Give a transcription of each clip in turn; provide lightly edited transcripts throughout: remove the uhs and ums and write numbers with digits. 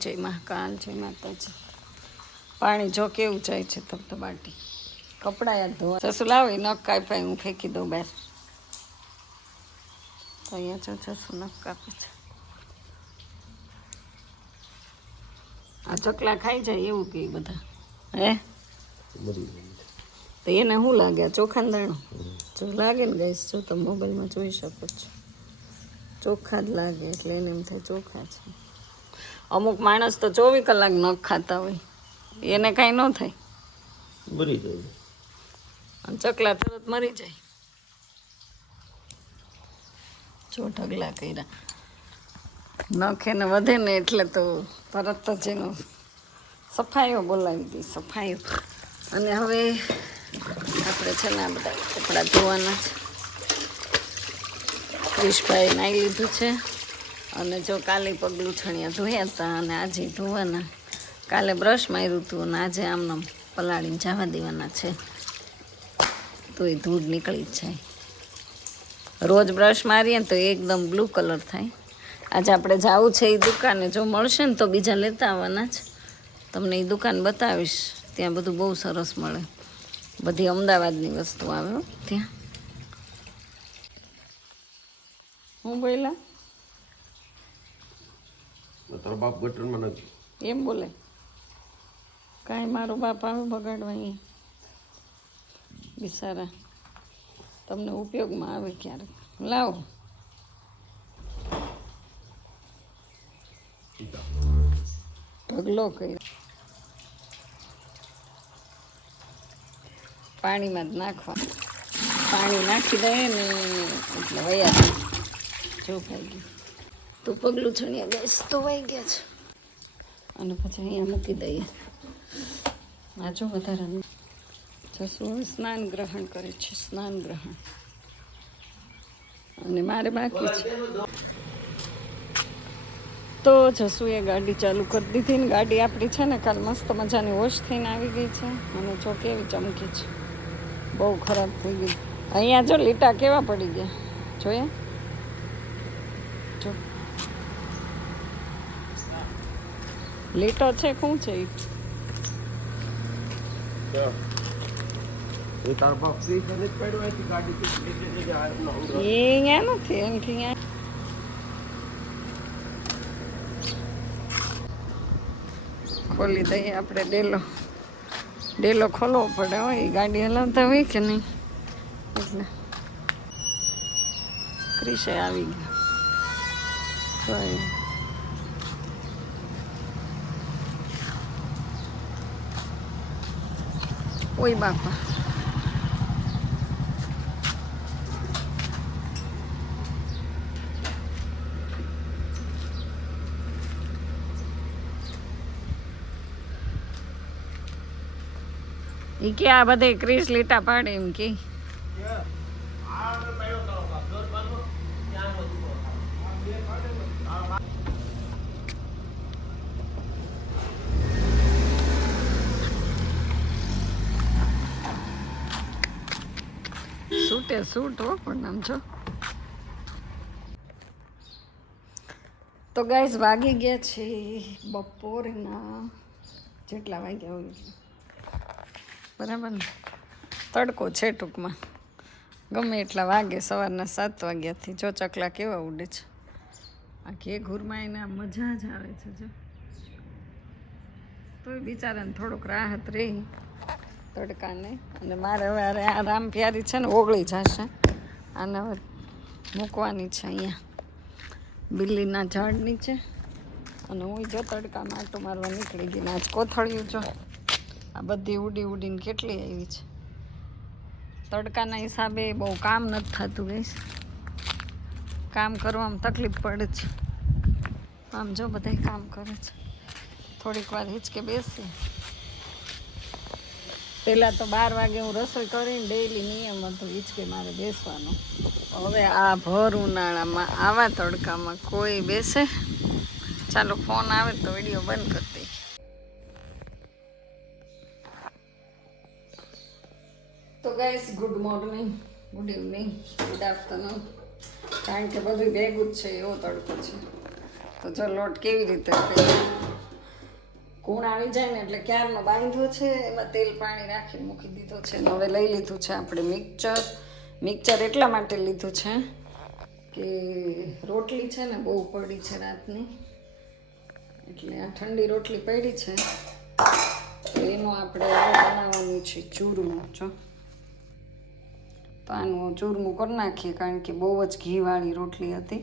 જય મહાકાલ, જય માતાજી. પાણી જો કેવું જાય છે ધબધબાટી. કપડાં યાદ ધોવા જસુ લાવો નખ કાપાય હું ફેંકી દઉં બહાર. તો અહીંયા જો જસુ નખ કાપે છે. આ ચકલા ખાઈ જાય એવું કે બધા હે તો એને શું લાગે ચોખા દાણો જો લાગે ને ગઈશ જો તમે મોબાઈલમાં જોઈ શકો છો ચોખ્ખા જ લાગે એટલે એને એમ થાય ચોખા છે. અમુક માણસ તો 24 કલાક નખ ખાતા હોય એને કાંઈ ન થાય મરી જાય અને ચકલા તરત મરી જાય. જો ઢગલા કર્યા નખ એને વધે ને એટલે તો તરત જ એનો સફાઈઓ બોલાવી દી સફાઈઓ. અને હવે આપણે છે ને આ બધા કપડાં ધોવાના છે. ક્રિશભાઈ નાહી લીધું છે અને જો કાલે પગલું છણિયા ધોયા હતા અને આજે ધોવાના. કાલે બ્રશ માર્યું હતું અને આજે આમનામ પલાળીને જવા દેવાના છે તો એ ધૂળ નીકળી જ જાય. રોજ બ્રશ મારીએ ને તો એકદમ બ્લુ કલર થાય. આજે આપણે જવું છે એ દુકાને જો મળશે ને તો બીજા લેતા આવવાના જ. તમને એ દુકાન બતાવીશ ત્યાં બધું બહુ સરસ મળે. બધી અમદાવાદની વસ્તુ આવે ત્યાં. હું બોલા તારો બાપ ગટરમાં નથી એમ બોલે કાંઈ મારો બાપ આવે બગાડવા અહીંયા બિચારા તમને ઉપયોગમાં આવે ક્યારેક. લાવો ઢગલો કર્યો પાણીમાં જ નાખવા. પાણી નાખી દઈએ ને એટલે વયા જો ભાઈ ગયું તો પગલું છણિયા ગેસ તો વાઈ ગયા છે અને પછી અહીંયા મૂકી દઈએ. આ જો વધારાનું જશું સ્નાન ગ્રહણ કરે છે સ્નાન ગ્રહણ અને મારે બાકી છે તો જશું એ ગાડી ચાલુ કરી દીધી ને ગાડી આપણી છે ને કાલ મસ્ત મજાની વોશ થઈને આવી ગઈ છે અને જો કેવી ચમકી છે બહુ ખરાબ થઈ ગઈ. અહીંયા જો લીટા કેવા પડી ગયા જોયા જો લીટો છે શું છે એ તારો બાપ ફ્રી કરીને પડ્યો હોય ગાડી એ અહીંયા નથી એમથી અહીંયા ખોલી દઈએ આપણે ડેલો ખોલવો પડે હોય ગાડી હલાવતા હોય કે નહીં એટલે. ક્રિશે આવી ગયા ઓય બાપા એ કે આ બધે ક્રિશ લીટા પાડે એમ કે સૂટે સૂટ હો પણ આમ છો. તો ગાઈસ વાગી ગયા છે બપોરના જેટલા વાગ્યા હોય બરાબર ને. તડકો છે ટૂંકમાં ગમે એટલા વાગે સવારના 7 વાગ્યાથી. જો ચકલા કેવા ઉડે છે આ ઘે ઘૂરમાં એને મજા જ આવે છે જો. તોય બિચારાને થોડુંક રાહત રહી તડકાને. અને મારે હવે આ રામ પ્યારી છે ને ઓગળી જશે આને હવે મૂકવાની છે અહીંયા બિલ્લીના ઝાડ નીચે. અને હું જો તડકામાં આંટો મારવા નીકળી ગઈ ને આજ કોથળિયું જો આ બધી ઉડી ઉડીને કેટલી આવી છે. તડકાના હિસાબે બહુ કામ નથી થતું ગઈશ. કામ કરવામાં તકલીફ પડે છે. આમ જો બધા કામ કરે છે. થોડીક વાર હિંચકે બેસી. પહેલાં તો 12 વાગે હું રસોઈ કરીને ડેઈલી નિયમ હતો હિંચકે મારે બેસવાનો. હવે આ ભર ઉનાળામાં આવા તડકામાં કોઈ બેસે. ચાલો ફોન આવે તો વિડીયો બંધ કરી દઈએ. તો guys good morning, good evening, good afternoon. કારણ કે બધું ભેગું જ છે એવો તડકો છે. તો જો લોટ કેવી રીતે ગુણ આવી જાય ને એટલે ક્યારનો બાંધ્યો છે, એમાં તેલ પાણી રાખીને મૂકી દીધો છે. અને હવે લઈ લીધું છે આપણે મિક્સર એટલા માટે લીધું છે કે રોટલી છે ને બહુ પડી છે રાતની, એટલે આ ઠંડી રોટલી પડી છે તો એનું આપણે બનાવવાનું છે ચૂરમું. જો તો આનું ચૂરમું કરી નાખીએ, કારણ કે બહુ જ ઘીવાળી રોટલી હતી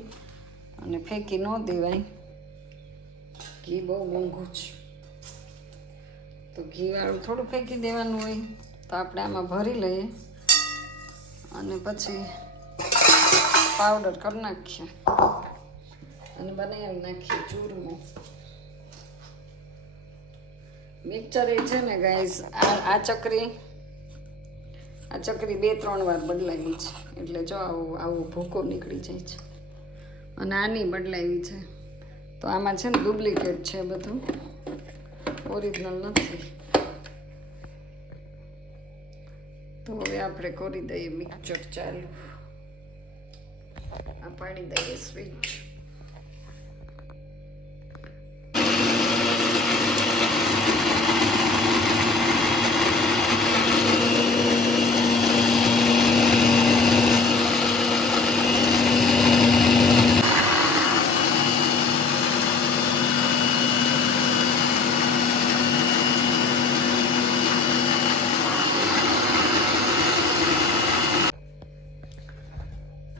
અને ફેંકી ન દેવાય, ઘી બહુ મોંઘું છે તો ઘીવાળું થોડું ફેંકી દેવાનું હોય. તો આપણે આમાં ભરી લઈએ અને પછી પાવડર કરી નાખીએ અને બનાવી નાખીએ ચૂરમું. મિક્સર એ છે ને ગાઈઝ, આ ચકરી 2-3 વાર બદલાવી છે, એટલે જો આવો ભૂકો નીકળી જાય છે. અને આની બદલાવી છે તો આમાં છે ને ડુપ્લિકેટ છે બધું, ઓરિજિનલ નથી. તો હવે આપણે કરી દઈએ મિક્સર ચાલુ, આ પાડી દઈએ સ્વિચ.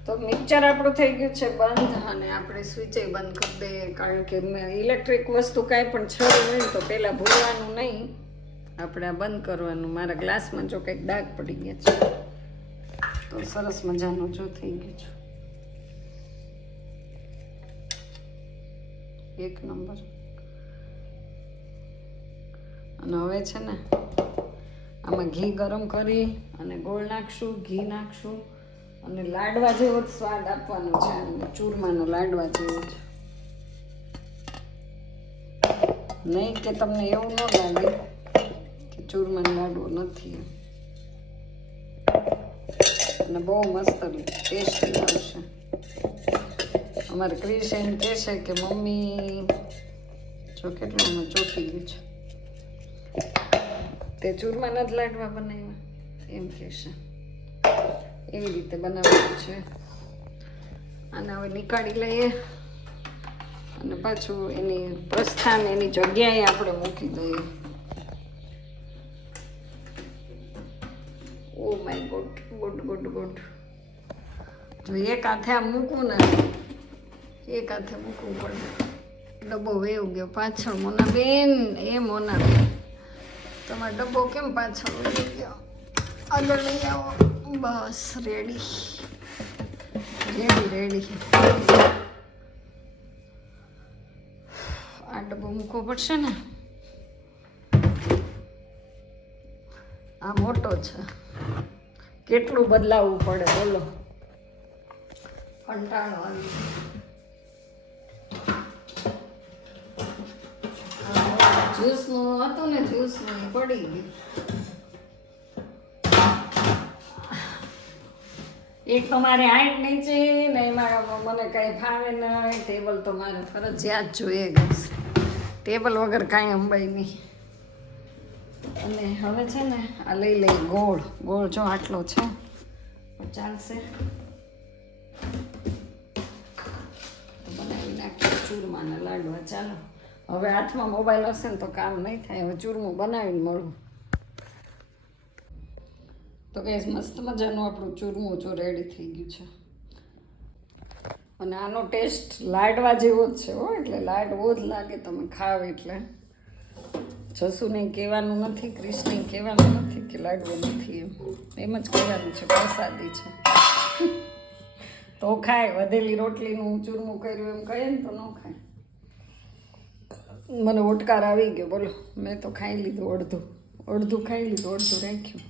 તો મિક્સર આપણું થઈ ગયું છે બંધ, અને આપણે સ્વિચે બંધ કરી દઈએ, કારણ કે ઇલેક્ટ્રિક વસ્તુ કાંઈ પણ છરી હોય ને તો પહેલાં ભૂલવાનું નહીં, આપણે આ બંધ કરવાનું. મારા ગ્લાસમાં જો કંઈક ડાઘ પડી ગયા છે, તો સરસ મજાનું જો થઈ ગયું છે, 1 નંબર. અને હવે છે ને આમાં ઘી ગરમ કરી અને ગોળ નાખશું, ઘી નાખશું અને લાડવા જેવો જ સ્વાદ આપવાનો છે. ચૂરમાનો લાડવા જેવો છે, નહીં કે તમને એવું ન લાગે કે ચૂરમાનો લાડવો નથી. અને બહુ મસ્ત ટેસ્ટી આવશે. અમારે ક્રિશ એમ કહે છે કે મમ્મી જો કેટલું અમે ચોટી ગયું છે, તે ચૂરમાના જ લાડવા બનાવ્યા એમ કહેશે. એવી રીતે બનાવવાનું છે. અને હવે નીકાળી લઈએ અને પાછું એની પ્રસ્થાન એની જગ્યાએ આપણે મૂકી દઈએ. Oh my God, good good good. જો એક હાથે આમ મૂકવું ને, એક હાથે મૂકવું પડે. ડબ્બો વેવ ગયો પાછળ. મોનાબેન, એ મોનાબેન, તમારો ડબ્બો કેમ પાછળ વહી ગયો? આગળ લઈ આવો. બસ રેડી. આ ડબ્બો મૂકવો પડશે ને, આ મોટો છે, કેટલું બદલાવવું પડે બોલો, કંટાળો આવી. જ્યુસનું હતું ને, જ્યુસનું પડી ગયું. એક તો મારે હાઈટ નીચે ને એમાં મને કાંઈ ફાવે નહીં. ટેબલ તો મારે ફરજિયાત જોઈએ ગઈશ, ટેબલ વગર કાંઈ અંબાઈ નહીં. અને હવે છે ને આ લઈ લઈ ગોળ જો આટલો છે ચાલશે. તો બનાવી નાખીએ ચૂરમાના લાડવા. ચાલો, હવે હાથમાં મોબાઈલ હશે ને તો કામ નહીં થાય. હવે ચૂરમું બનાવીને મળું. તો ગાઈસ મસ્ત મજાનું આપણું ચૂરમું જો રેડી થઈ ગયું છે. અને આનો ટેસ્ટ લાડવા જેવો જ છે હો, એટલે લાડવો જ લાગે તમે ખાવ એટલે. જસુને કહેવાનું નથી, ક્રિશને કહેવાનું નથી કે લાડવો નથી, એમ જ કહેવાનું છે પ્રસાદી છે. તો ખાય. વધેલી રોટલીનું ચૂરમું કર્યું એમ કહે ને તો ન ખાય. મને ઓટકાર આવી ગયો બોલો. મેં તો ખાઈ લીધું, અડધું ખાઈ લીધું, અડધું રાખ્યું.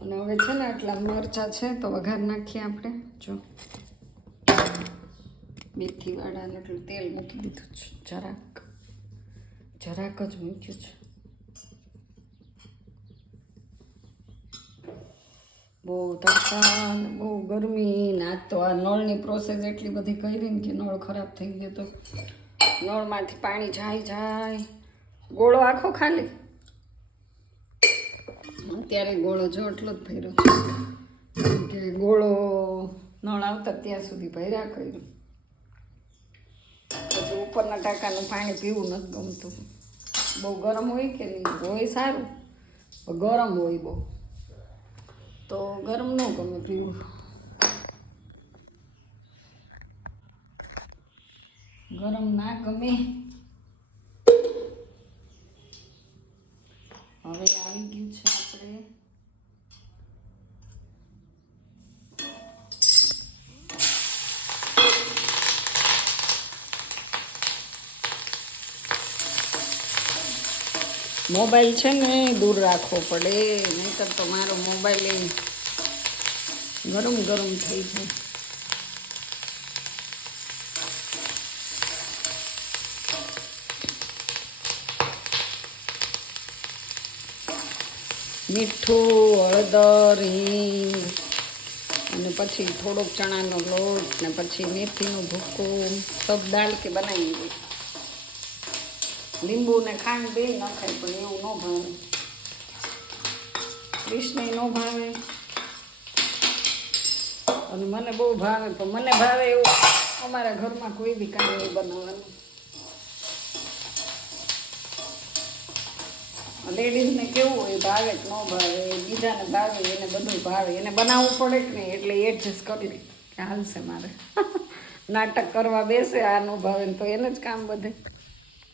અને હવે છે ને આટલા મરચાં છે તો વઘાર નાખીએ આપણે. જો મેથીવાળાને એટલું તેલ મૂકી દીધું છે, જરાક જ મૂક્યું છે. બહુ તડકા ને બહુ ગરમી ને. આજ તો આ નળની પ્રોસેસ એટલી બધી કરી ને કે નળ ખરાબ થઈ ગયો તો નળમાંથી પાણી જાય ગોળો આખો ખાલી અત્યારે ગોળો જો એટલો જ ભર્યો છે કે ગોળો નળ આવતા ત્યાં સુધી ભર્યા કર્યું. પછી ઉપરના ટાંકાનું પાણી પીવું નથી ગમતું. બહુ ગરમ હોય કે નહીં હોય સારું, ગરમ હોય બહુ તો ગરમ ન ગમે પીવું. ગરમ ના ગમે. હવે આવી ગયું છે આપણે મોબાઈલ છે ને દૂર રાખવો પડે, નહીંતર તો મારો મોબાઈલ ગરમ ગરમ થઈ જાય. મીઠું, હળદર, હિંગ અને પછી થોડોક ચણાનો લોટ ને પછી મેથીનું ભૂક્કું સબ દાળ કે બનાવી દે. લીંબુ ને ખાંડ બે નખાય પણ એવું ન ભાવે, કૃષ્ણને ન ભાવે અને મને બહુ ભાવે. પણ મને ભાવે એવું અમારા ઘરમાં કોઈ બી કામ નહીં બનાવવાનું. લેડીઝને કેવું હોય ભાવે કે ન ભાવે, બીજાને ભાવે એને બધું ભાવે, એને બનાવવું પડે કે નહીં એટલે એડજસ્ટ કરી લે કે હાલશે મારે. નાટક કરવા બેસે આ ન ભાવે તો એને જ કામ બધે.